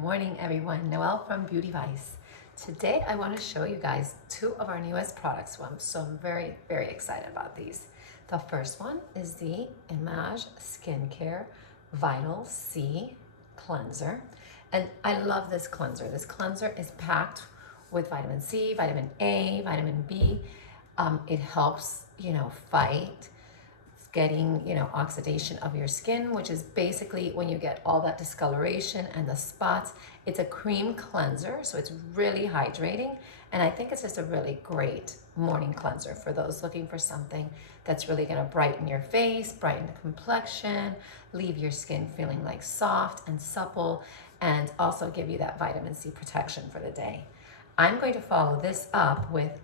morning, everyone. Noelle from Beauty Vice. Today, I want to show you guys two of our newest products. So I'm very, very excited about these. The first one is the Image Skincare Vital C Cleanser. And I love this cleanser. This cleanser is packed with vitamin C, vitamin A, vitamin B. It helps, fight getting, oxidation of your skin, which is basically when you get all that discoloration and the spots. It's a cream cleanser, so it's really hydrating. And I think it's just a really great morning cleanser for those looking for something that's really gonna brighten your face, brighten the complexion, leave your skin feeling like soft and supple, and also give you that vitamin C protection for the day. I'm going to follow this up with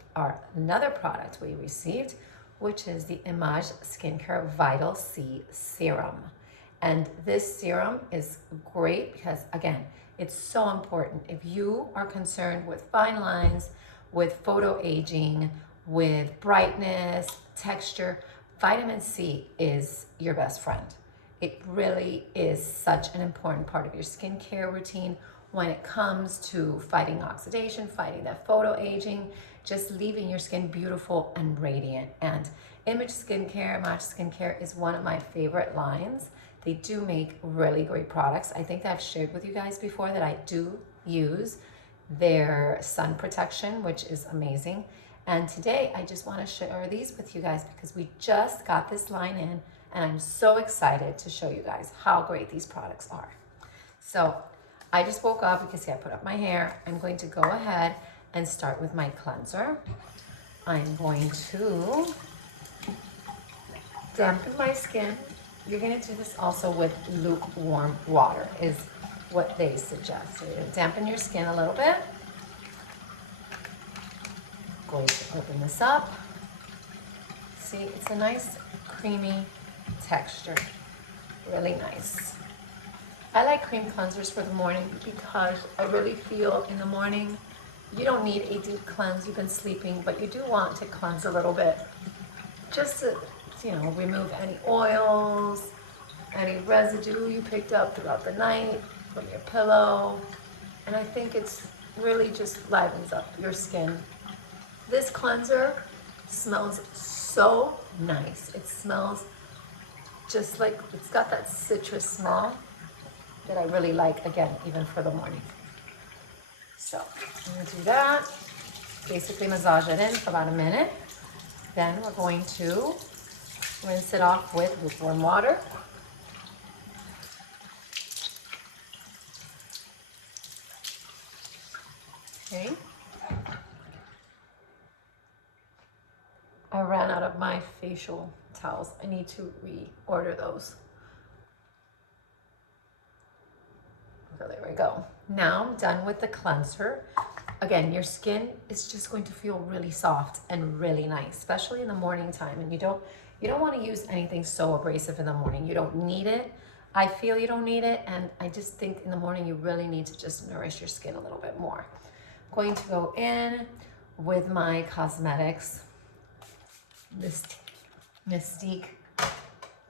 another product we received, which is the Image Skincare Vital C Serum. And this serum is great because, again, it's so important. If you are concerned with fine lines, with photo aging, with brightness, texture, vitamin C is your best friend. It really is such an important part of your skincare routine when it comes to fighting oxidation, fighting that photo aging, just leaving your skin beautiful and radiant. And Image Skincare is one of my favorite lines. They do make really great products. I think I've shared with you guys before that I do use their sun protection, which is amazing. And today I just want to share these with you guys because we just got this line in and I'm so excited to show you guys how great these products are. So I just woke up because I put up my hair. I'm going to go ahead and start with my cleanser. I'm going to dampen my skin. You're going to do this also with lukewarm water is what they suggest. So you're going to dampen your skin a little bit. Going to open this up. See, it's a nice creamy texture. Really nice. I like cream cleansers for the morning because I really feel in the morning you don't need a deep cleanse. You've been sleeping, but you do want to cleanse a little bit just to, remove any oils, any residue you picked up throughout the night from your pillow. And I think it's really just livens up your skin. This cleanser smells so nice. It smells just like, it's got that citrus smell that I really like, again, even for the morning. So I'm gonna do that. Basically massage it in for about a minute. Then we're going to rinse it off with lukewarm water. Okay. I ran out of my facial towels. I need to reorder those. So there we go. Now I'm done with the cleanser. Again, your skin is just going to feel really soft and really nice, especially in the morning time. And you don't want to use anything so abrasive in the morning. You don't need it. I feel you don't need it. And I just think in the morning, you really need to just nourish your skin a little bit more. I'm going to go in with my cosmetics, Mystique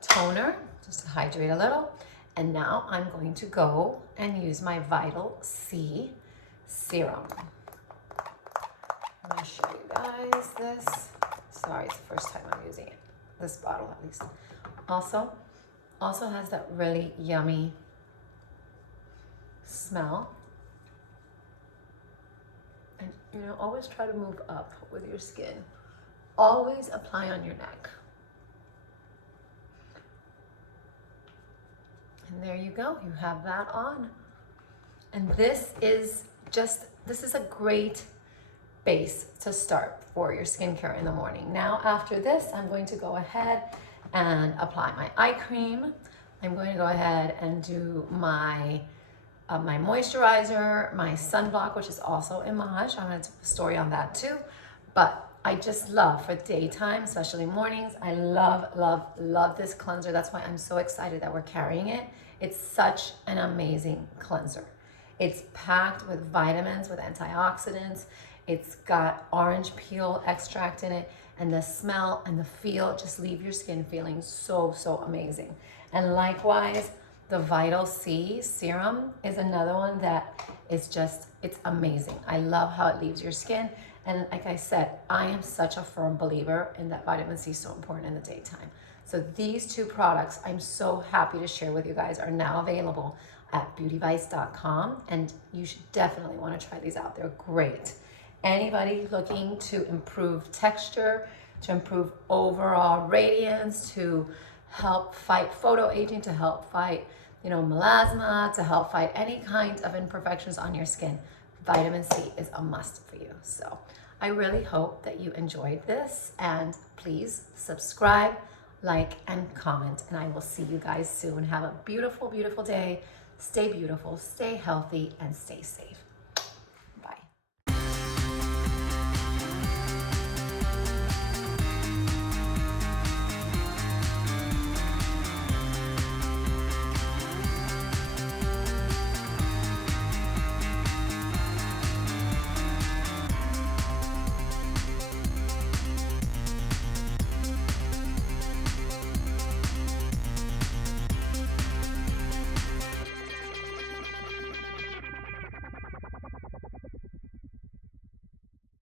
Toner, just to hydrate a little. And now I'm going to go and use my Vital C Serum. I'm going to show you guys this. Sorry, it's the first time I'm using it. This bottle at least. Also has that really yummy smell. And always try to move up with your skin. Always apply on your neck. And there you go, you have that on. And this is a great base to start for your skincare in the morning. Now after this, I'm going to go ahead and apply my eye cream. I'm going to go ahead and do my moisturizer, my sunblock, which is also Image. I'm going to do a story on that too. But I just love for daytime, especially mornings. I love, love, love this cleanser. That's why I'm so excited that we're carrying it. It's such an amazing cleanser. It's packed with vitamins, with antioxidants. It's got orange peel extract in it, and the smell and the feel just leave your skin feeling so, so amazing. And likewise, The Vital C Serum is another one that is just, it's amazing. I love how it leaves your skin. And like I said, I am such a firm believer in that vitamin C is so important in the daytime. So these two products, I'm so happy to share with you guys, are now available at beautyvice.com, and you should definitely want to try these out. They're great. Anybody looking to improve texture, to improve overall radiance, to help fight photo aging, to help fight, melasma, to help fight any kind of imperfections on your skin, vitamin C is a must for you. So I really hope that you enjoyed this, and please subscribe, like, and comment, and I will see you guys soon. Have a beautiful, beautiful day. Stay beautiful, stay healthy, and stay safe.